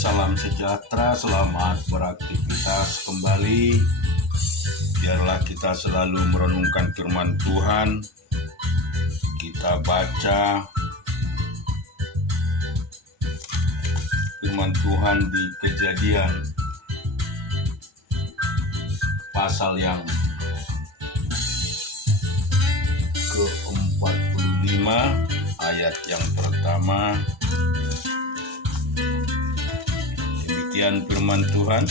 Salam sejahtera, selamat beraktivitas kembali. Biarlah kita selalu merenungkan firman Tuhan. Kita baca firman Tuhan di Kejadian pasal yang ke-45 ayat yang pertama. Demikian firman Tuhan.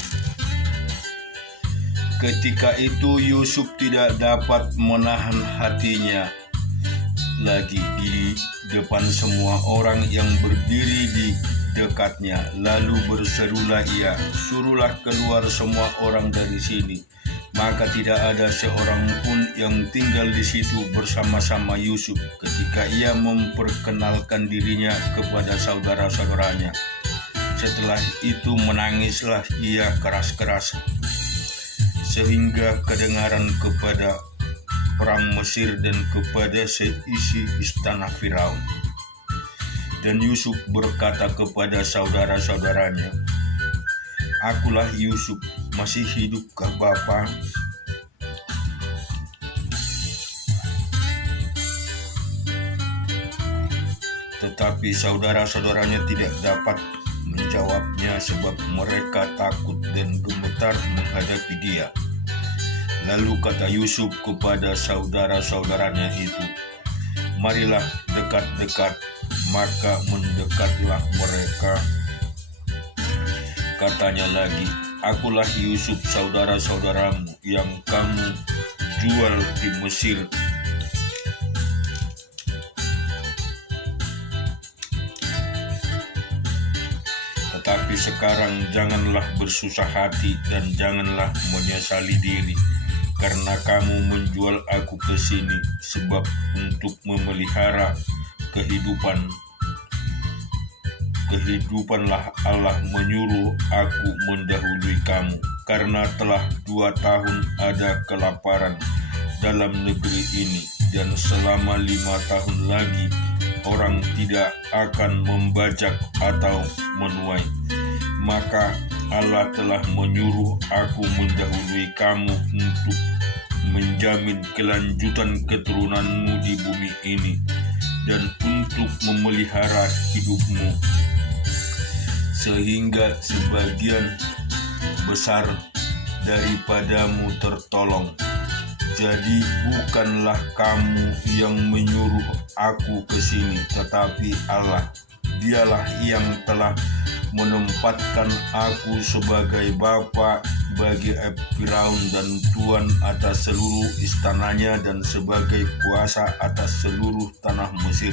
Ketika itu Yusuf tidak dapat menahan hatinya lagi di depan semua orang yang berdiri di dekatnya. Lalu berserulah ia, "Suruhlah keluar semua orang dari sini." Maka tidak ada seorang pun yang tinggal di situ bersama-sama Yusuf ketika ia memperkenalkan dirinya kepada saudara-saudaranya. Setelah itu menangislah ia keras-keras sehingga kedengaran kepada orang Mesir dan kepada seisi istana Firaun. Dan Yusuf berkata kepada saudara-saudaranya, "Akulah Yusuf, masih hidupkah Bapa?" Tetapi saudara-saudaranya tidak dapat menjawabnya sebab mereka takut dan gemetar menghadapi dia. Lalu kata Yusuf kepada saudara-saudaranya itu, "Marilah dekat-dekat." Maka mendekatlah mereka. Katanya lagi, "Akulah Yusuf, saudara-saudaramu yang kamu jual di Mesir. Tetapi sekarang janganlah bersusah hati dan janganlah menyesali diri, karena kamu menjual aku ke sini, sebab untuk memelihara kehidupanlah Allah menyuruh aku mendahului kamu, karena telah 2 tahun ada kelaparan dalam negeri ini, dan selama 5 tahun lagi orang tidak akan membajak atau menuai. Maka Allah telah menyuruh aku mendahului kamu untuk menjamin kelanjutan keturunanmu di bumi ini dan untuk memelihara hidupmu, sehingga sebagian besar daripadamu tertolong. Jadi bukanlah kamu yang menyuruh aku ke sini, tetapi Allah. Dialah yang telah menempatkan aku sebagai bapa bagi Firaun dan tuan atas seluruh istananya dan sebagai kuasa atas seluruh tanah Mesir.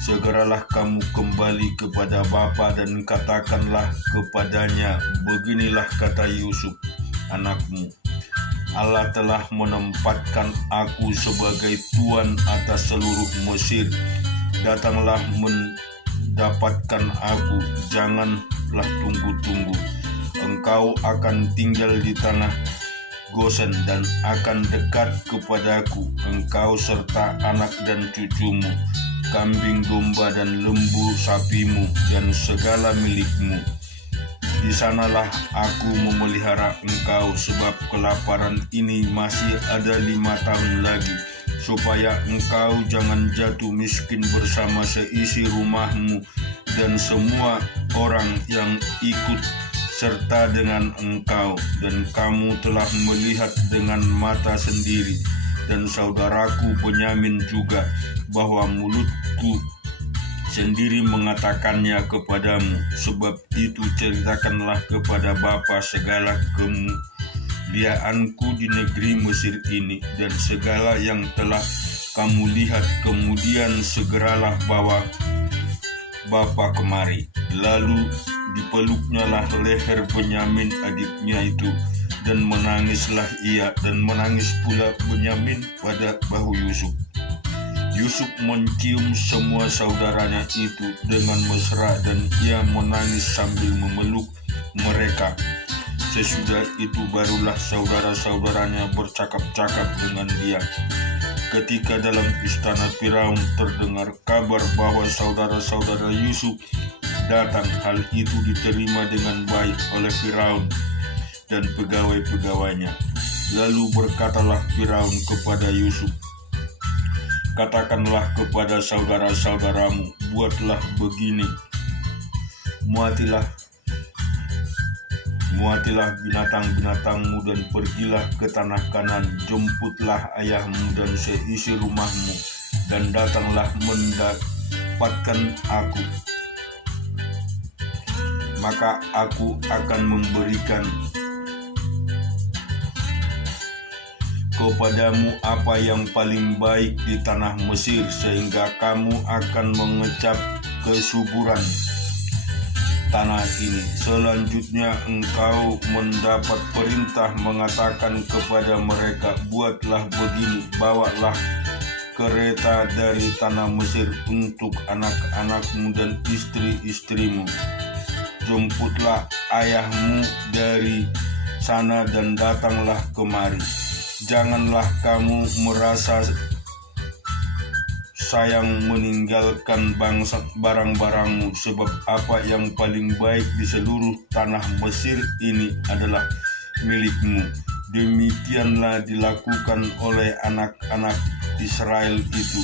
Segeralah kamu kembali kepada bapa dan katakanlah kepadanya, beginilah kata Yusuf, anakmu, Allah telah menempatkan aku sebagai tuan atas seluruh Mesir. Datanglah mendapatkan aku, janganlah tunggu-tunggu. Engkau akan tinggal di tanah Gosen dan akan dekat kepadaku, engkau serta anak dan cucumu, kambing domba dan lembu sapimu dan segala milikmu. Di sanalah aku memelihara engkau, sebab kelaparan ini masih ada 5 tahun lagi, supaya engkau jangan jatuh miskin bersama seisi rumahmu dan semua orang yang ikut serta dengan engkau. Dan kamu telah melihat dengan mata sendiri, dan saudaraku Benyamin juga, bahwa mulutku sendiri mengatakannya kepadamu. Sebab itu ceritakanlah kepada bapa segala kemuliaanku di negeri Mesir ini dan segala yang telah kamu lihat. Kemudian segeralah bawa bapa kemari." Lalu dipeluknya lah leher Benyamin adiknya itu, dan menangislah ia, dan menangis pula Benyamin pada bahu Yusuf. Yusuf mencium semua saudaranya itu dengan mesra, dan ia menangis sambil memeluk mereka. Sesudah itu barulah saudara-saudaranya bercakap-cakap dengan dia. Ketika dalam istana Firaun terdengar kabar bahwa saudara-saudara Yusuf datang, hal itu diterima dengan baik oleh Firaun dan pegawai-pegawainya. Lalu berkatalah Firaun kepada Yusuf, "Katakanlah kepada saudara-saudaramu, buatlah begini, muatilah binatang-binatangmu dan pergilah ke tanah Kanan, jemputlah ayahmu dan seisi rumahmu, dan datanglah mendapatkan aku. Maka aku akan memberikan kepadamu apa yang paling baik di tanah Mesir, sehingga kamu akan mengecap kesuburan tanah ini. Selanjutnya engkau mendapat perintah mengatakan kepada mereka, buatlah begini, bawalah kereta dari tanah Mesir untuk anak-anakmu dan istri-istrimu. Jemputlah ayahmu dari sana dan datanglah kemari. Janganlah kamu merasa sayang meninggalkan barang-barangmu, sebab apa yang paling baik di seluruh tanah Mesir ini adalah milikmu." Demikianlah dilakukan oleh anak-anak Israel itu.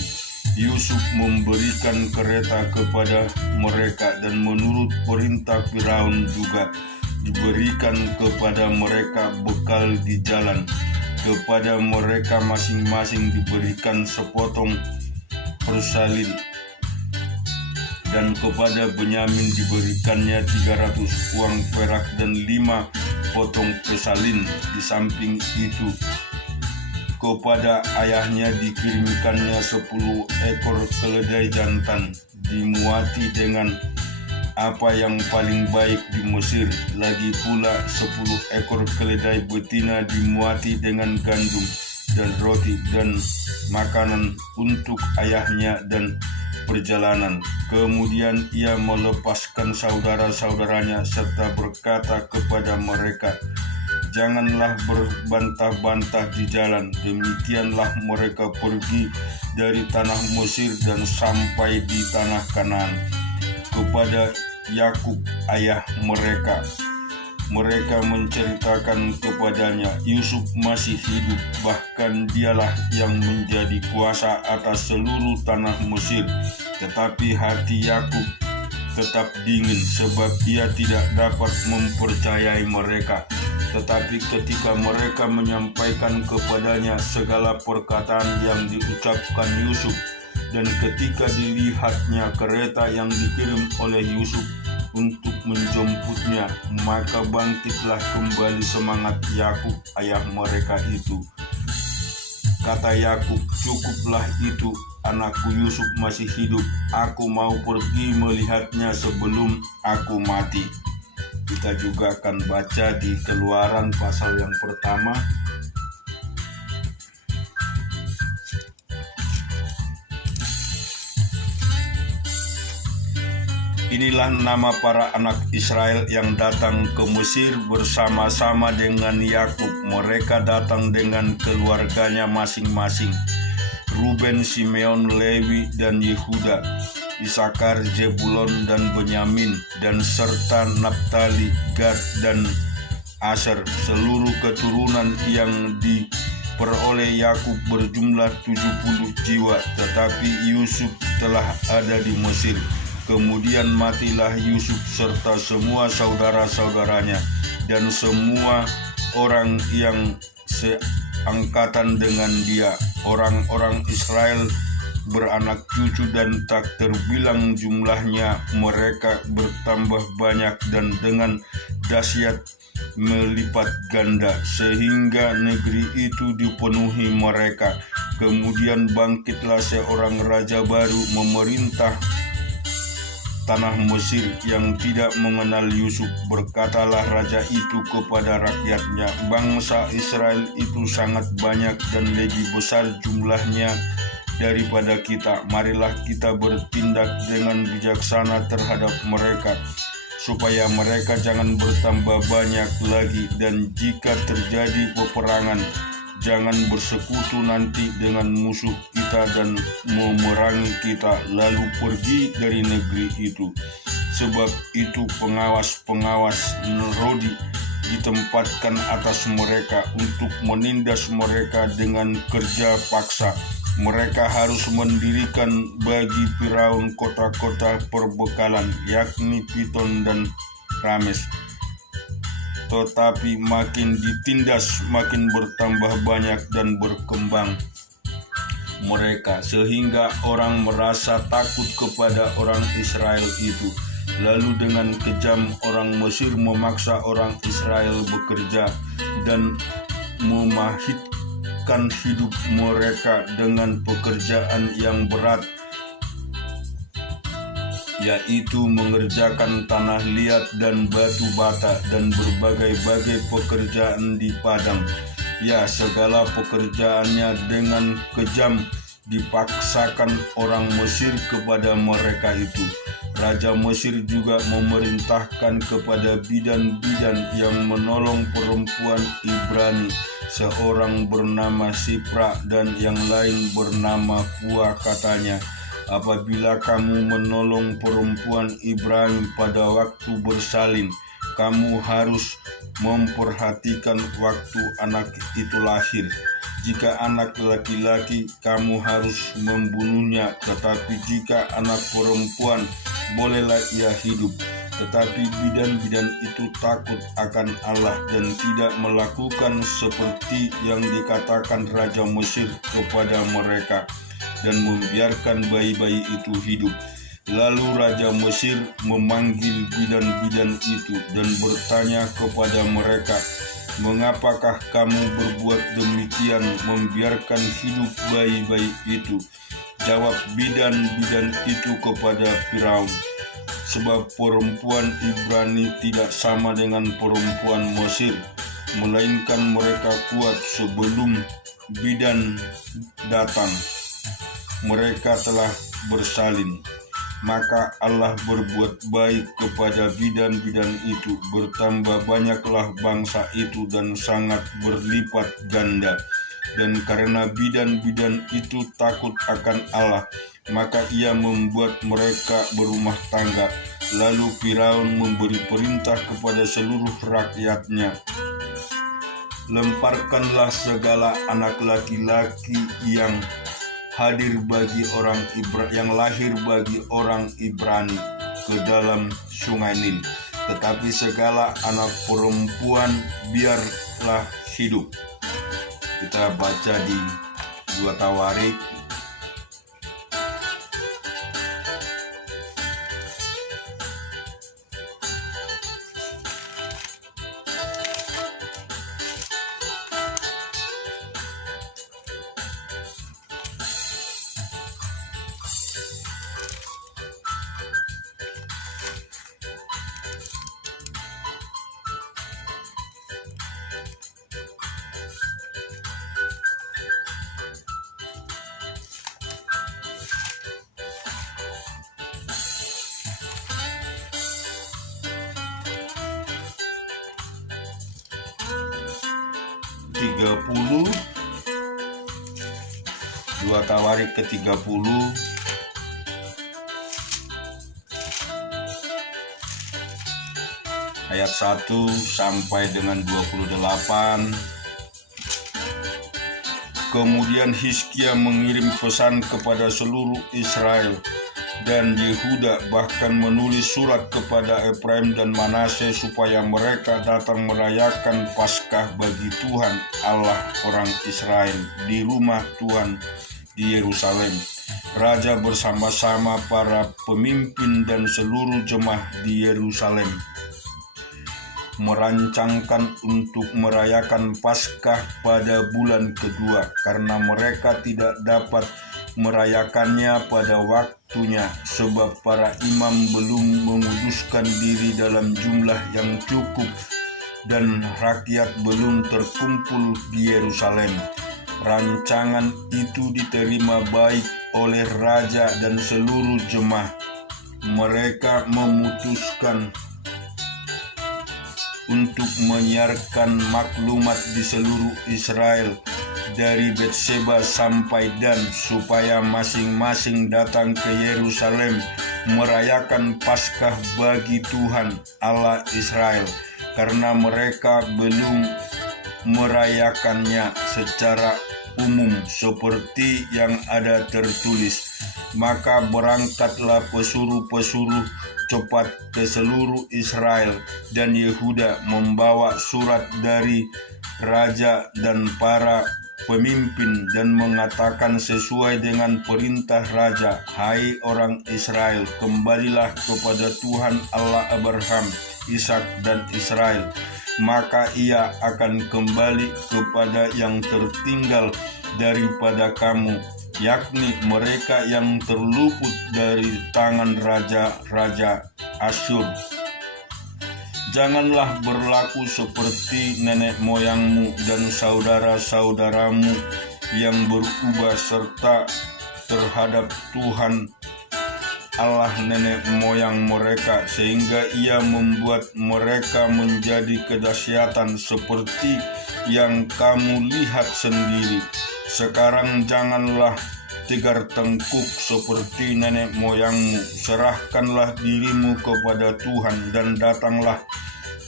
Yusuf memberikan kereta kepada mereka, dan menurut perintah Firaun juga diberikan kepada mereka bekal di jalan. Kepada mereka masing-masing diberikan sepotong persalin, dan kepada Benyamin diberikannya 300 uang perak dan 5 potong persalin. Di samping itu kepada ayahnya dikirimkannya 10 ekor keledai jantan, dimuati dengan apa yang paling baik di Mesir. Lagi pula 10 ekor keledai betina dimuati dengan gandum dan roti dan makanan untuk ayahnya dan perjalanan. Kemudian ia melepaskan saudara-saudaranya serta berkata kepada mereka, "Janganlah berbantah-bantah di jalan." Demikianlah mereka pergi dari tanah Mesir dan sampai di tanah Kanaan. Kepada Yakub ayah mereka menceritakan kepadanya, Yusuf masih hidup, bahkan dialah yang menjadi kuasa atas seluruh tanah Mesir. Tetapi hati Yakub tetap dingin, sebab ia tidak dapat mempercayai mereka. Tetapi ketika mereka menyampaikan kepadanya segala perkataan yang diucapkan Yusuf, dan ketika dilihatnya kereta yang dikirim oleh Yusuf untuk menjemputnya, maka bangkitlah kembali semangat Yakub ayah mereka itu. Kata Yakub, "Cukuplah itu, anakku Yusuf masih hidup. Aku mau pergi melihatnya sebelum aku mati." Kita juga akan baca di Keluaran pasal yang pertama. Inilah nama para anak Israel yang datang ke Mesir bersama-sama dengan Yakub. Mereka datang dengan keluarganya masing-masing: Ruben, Simeon, Lewi, dan Yehuda, Isakar, Zebulon, dan Benyamin, dan serta Naftali, Gad, dan Aser. Seluruh keturunan yang diperoleh Yakub berjumlah 70 jiwa, tetapi Yusuf telah ada di Mesir. Kemudian matilah Yusuf serta semua saudara-saudaranya dan semua orang yang seangkatan dengan dia. Orang-orang Israel beranak cucu dan tak terbilang jumlahnya. Mereka bertambah banyak dan dengan dahsyat melipat ganda, sehingga negeri itu dipenuhi mereka. Kemudian bangkitlah seorang raja baru memerintah tanah Mesir yang tidak mengenal Yusuf. Berkatalah raja itu kepada rakyatnya, "Bangsa Israel itu sangat banyak dan lebih besar jumlahnya daripada kita. Marilah kita bertindak dengan bijaksana terhadap mereka, supaya mereka jangan bertambah banyak lagi. Dan jika terjadi peperangan, jangan bersekutu nanti dengan musuh kita dan memerangi kita, lalu pergi dari negeri itu. Sebab itu pengawas-pengawas Rodi ditempatkan atas mereka untuk menindas mereka dengan kerja paksa. Mereka harus mendirikan bagi Firaun kota-kota perbekalan, yakni Piton dan Rames. Tetapi makin ditindas, makin bertambah banyak dan berkembang mereka, sehingga orang merasa takut kepada orang Israel itu. Lalu dengan kejam orang Mesir memaksa orang Israel bekerja dan memahitkan hidup mereka dengan pekerjaan yang berat, yaitu mengerjakan tanah liat dan batu bata dan berbagai-bagai pekerjaan di padang. Ya, segala pekerjaannya dengan kejam dipaksakan orang Mesir kepada mereka itu. Raja Mesir juga memerintahkan kepada bidan-bidan yang menolong perempuan Ibrani, seorang bernama Sipra dan yang lain bernama Pua, katanya, apabila kamu menolong perempuan Ibrani pada waktu bersalin, kamu harus memperhatikan waktu anak itu lahir. Jika anak laki-laki, kamu harus membunuhnya, tetapi jika anak perempuan, bolehlah ia hidup. Tetapi bidan-bidan itu takut akan Allah dan tidak melakukan seperti yang dikatakan Raja Mesir kepada mereka, dan membiarkan bayi-bayi itu hidup. Lalu Raja Mesir memanggil bidan-bidan itu dan bertanya kepada mereka, "Mengapakah kamu berbuat demikian, membiarkan hidup bayi-bayi itu?" Jawab bidan-bidan itu kepada Firaun, "Sebab perempuan Ibrani tidak sama dengan perempuan Mesir, melainkan mereka kuat sebelum bidan datang. Mereka telah bersalin." Maka Allah berbuat baik kepada bidan-bidan itu, bertambah banyaklah bangsa itu dan sangat berlipat ganda. Dan karena bidan-bidan itu takut akan Allah, maka ia membuat mereka berumah tangga. Lalu Firaun memberi perintah kepada seluruh rakyatnya, "Lemparkanlah segala anak laki-laki yang lahir bagi orang Ibrani ke dalam sungai Nil, tetapi segala anak perempuan biarlah hidup." Kita baca di 2 Tawarik ke-30 ayat 1 sampai dengan 28. Kemudian Hizkia mengirim pesan kepada seluruh Israel dan Yehuda, bahkan menulis surat kepada Efraim dan Manase supaya mereka datang merayakan Paskah bagi Tuhan Allah orang Israel di rumah Tuhan di Yerusalem. Raja bersama-sama para pemimpin dan seluruh jemaah di Yerusalem merancangkan untuk merayakan Paskah pada bulan kedua, karena mereka tidak dapat merayakannya pada waktunya, sebab para imam belum menguduskan diri dalam jumlah yang cukup dan rakyat belum terkumpul di Yerusalem. Rancangan itu diterima baik oleh raja dan seluruh jemaah. Mereka memutuskan untuk menyiarkan maklumat di seluruh Israel dari Betseba sampai Dan, supaya masing-masing datang ke Yerusalem merayakan Paskah bagi Tuhan Allah Israel, karena mereka belum merayakannya secara umum seperti yang ada tertulis. Maka berangkatlah pesuruh-pesuruh cepat ke seluruh Israel dan Yehuda membawa surat dari raja dan para pemimpin dan mengatakan sesuai dengan perintah raja, "Hai orang Israel, kembalilah kepada Tuhan Allah Abraham, Ishak dan Israel, maka ia akan kembali kepada yang tertinggal daripada kamu, yakni mereka yang terluput dari tangan raja-raja Asyur. Janganlah berlaku seperti nenek moyangmu dan saudara-saudaramu yang berubah serta terhadap Tuhan Allah nenek moyang mereka, sehingga ia membuat mereka menjadi kedahsyatan seperti yang kamu lihat sendiri. Sekarang janganlah tegar tengkuk seperti nenek moyangmu. Serahkanlah dirimu kepada Tuhan dan datanglah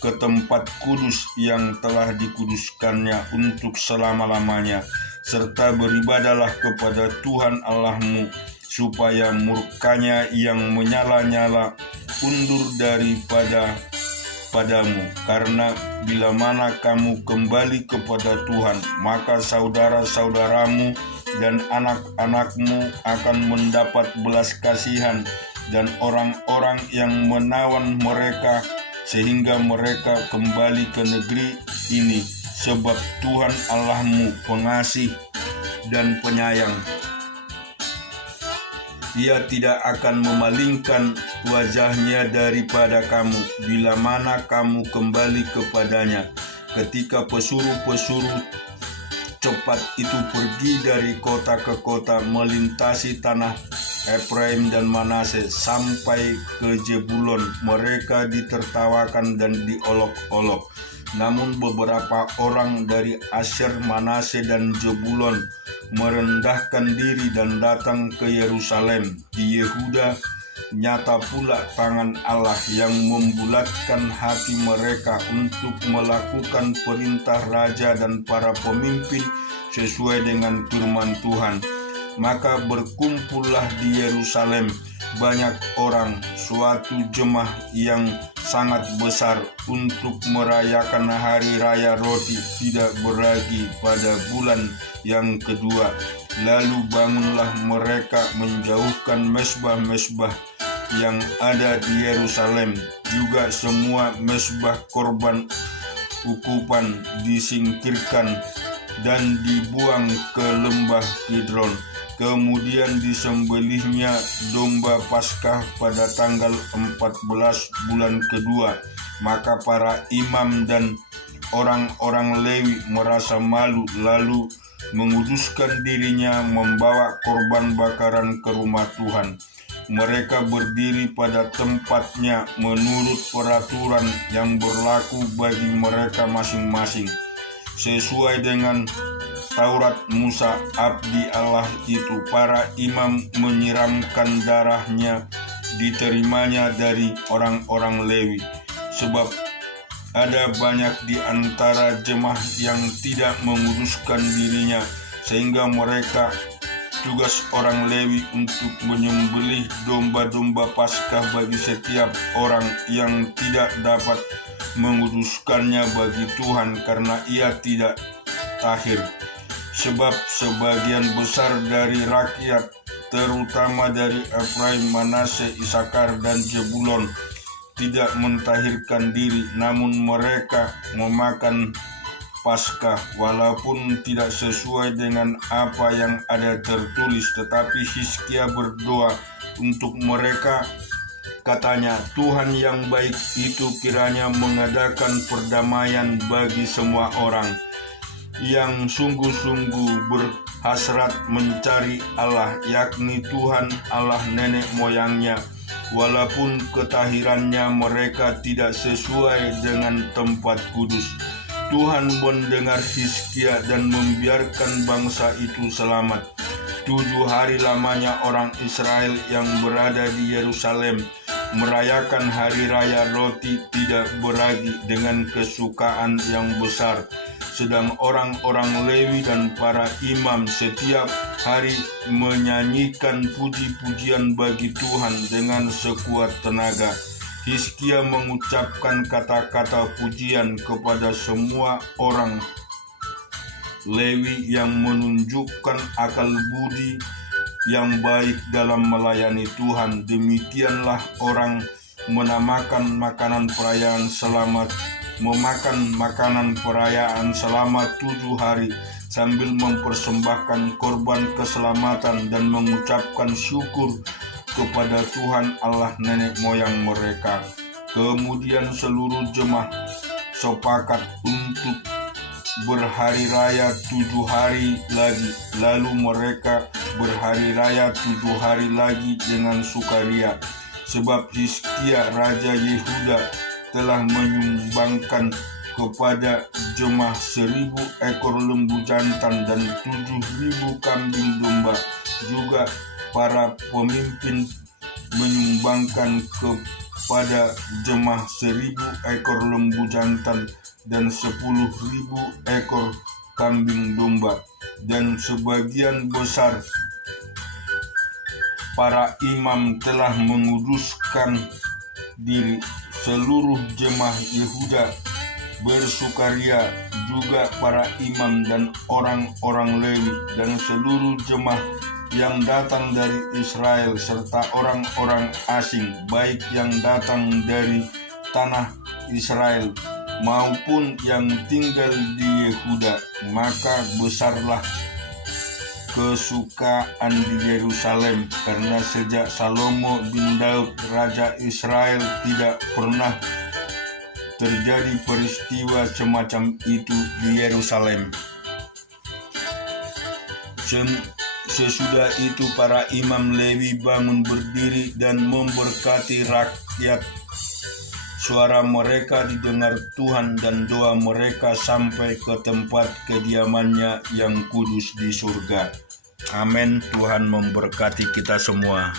ke tempat kudus yang telah dikuduskannya untuk selama-lamanya, serta beribadahlah kepada Tuhan Allahmu, supaya murkanya yang menyala-nyala undur padamu. Karena bila mana kamu kembali kepada Tuhan, maka saudara-saudaramu dan anak-anakmu akan mendapat belas kasihan dan orang-orang yang menawan mereka, sehingga mereka kembali ke negeri ini, sebab Tuhan Allahmu pengasih dan penyayang. Ia tidak akan memalingkan wajahnya daripada kamu bila mana kamu kembali kepadanya. Ketika pesuruh-pesuruh cepat itu pergi dari kota ke kota melintasi tanah Efraim dan Manase sampai ke Jebulon, mereka ditertawakan dan diolok-olok. Namun beberapa orang dari Asyir, Manase dan Jebulon merendahkan diri dan datang ke Yerusalem. Di Yehuda nyata pula tangan Allah yang membulatkan hati mereka untuk melakukan perintah raja dan para pemimpin sesuai dengan firman Tuhan. Maka berkumpullah di Yerusalem banyak orang, suatu jemaah yang sangat besar, untuk merayakan hari raya roti tidak beragi pada bulan yang kedua. Lalu bangunlah mereka menjauhkan mesbah-mesbah yang ada di Yerusalem, juga semua mesbah korban ukupan disingkirkan dan dibuang ke lembah Kidron. Kemudian disembelihnya domba Paskah pada tanggal 14 bulan kedua. Maka para imam dan orang-orang Lewi merasa malu, lalu menguduskan dirinya membawa korban bakaran ke rumah Tuhan. Mereka berdiri pada tempatnya menurut peraturan yang berlaku bagi mereka masing-masing, sesuai dengan Taurat Musa abdi Allah itu. Para imam menyiramkan darahnya, diterimanya dari orang-orang Lewi, sebab ada banyak di antara jemaah yang tidak menguduskan dirinya, sehingga mereka tugas orang Lewi untuk menyembelih domba-domba Paskah bagi setiap orang yang tidak dapat menguduskannya bagi Tuhan, karena ia tidak tahir. Sebab sebagian besar dari rakyat, terutama dari Efraim, Manase, Isakar, dan Jebulon, tidak mentahirkan diri, namun mereka memakan Paskah walaupun tidak sesuai dengan apa yang ada tertulis. Tetapi Hizkia berdoa untuk mereka, katanya, "Tuhan yang baik itu kiranya mengadakan perdamaian bagi semua orang yang sungguh-sungguh berhasrat mencari Allah, yakni Tuhan Allah nenek moyangnya, walaupun ketahirannya mereka tidak sesuai dengan tempat kudus." Tuhan mendengar Hizkia dan membiarkan bangsa itu selamat. 7 hari lamanya orang Israel yang berada di Yerusalem merayakan hari raya roti tidak beragi dengan kesukaan yang besar. Sedang orang-orang Lewi dan para imam setiap hari menyanyikan puji-pujian bagi Tuhan dengan sekuat tenaga. Hizkia mengucapkan kata-kata pujian kepada semua orang Lewi yang menunjukkan akal budi yang baik dalam melayani Tuhan. Demikianlah orang memakan makanan perayaan selama 7 hari sambil mempersembahkan korban keselamatan dan mengucapkan syukur kepada Tuhan Allah nenek moyang mereka. Kemudian seluruh jemaat sepakat untuk berhari raya 7 hari lagi. Lalu mereka berhari raya 7 hari lagi dengan sukaria, sebab Hizkia Raja Yehuda telah menyumbangkan kepada jemaah 1.000 ekor lembu jantan dan 7.000 kambing domba. Juga para pemimpin menyumbangkan kepada jemaah 1.000 ekor lembu jantan dan 10.000 ekor kambing domba. Dan sebagian besar para imam telah menguduskan diri. Seluruh jemaah Yehuda bersukaria, juga para imam dan orang-orang Lewi dan seluruh jemaah yang datang dari Israel serta orang-orang asing, baik yang datang dari tanah Israel maupun yang tinggal di Yehuda. Maka besarlah kesukaan di Yerusalem, karena sejak Salomo bin Daud Raja Israel tidak pernah terjadi peristiwa semacam itu di Yerusalem. Sesudah itu para imam Lewi bangun berdiri dan memberkati rakyat. Suara mereka didengar Tuhan dan doa mereka sampai ke tempat kediamannya yang kudus di surga. Amin. Tuhan memberkati kita semua.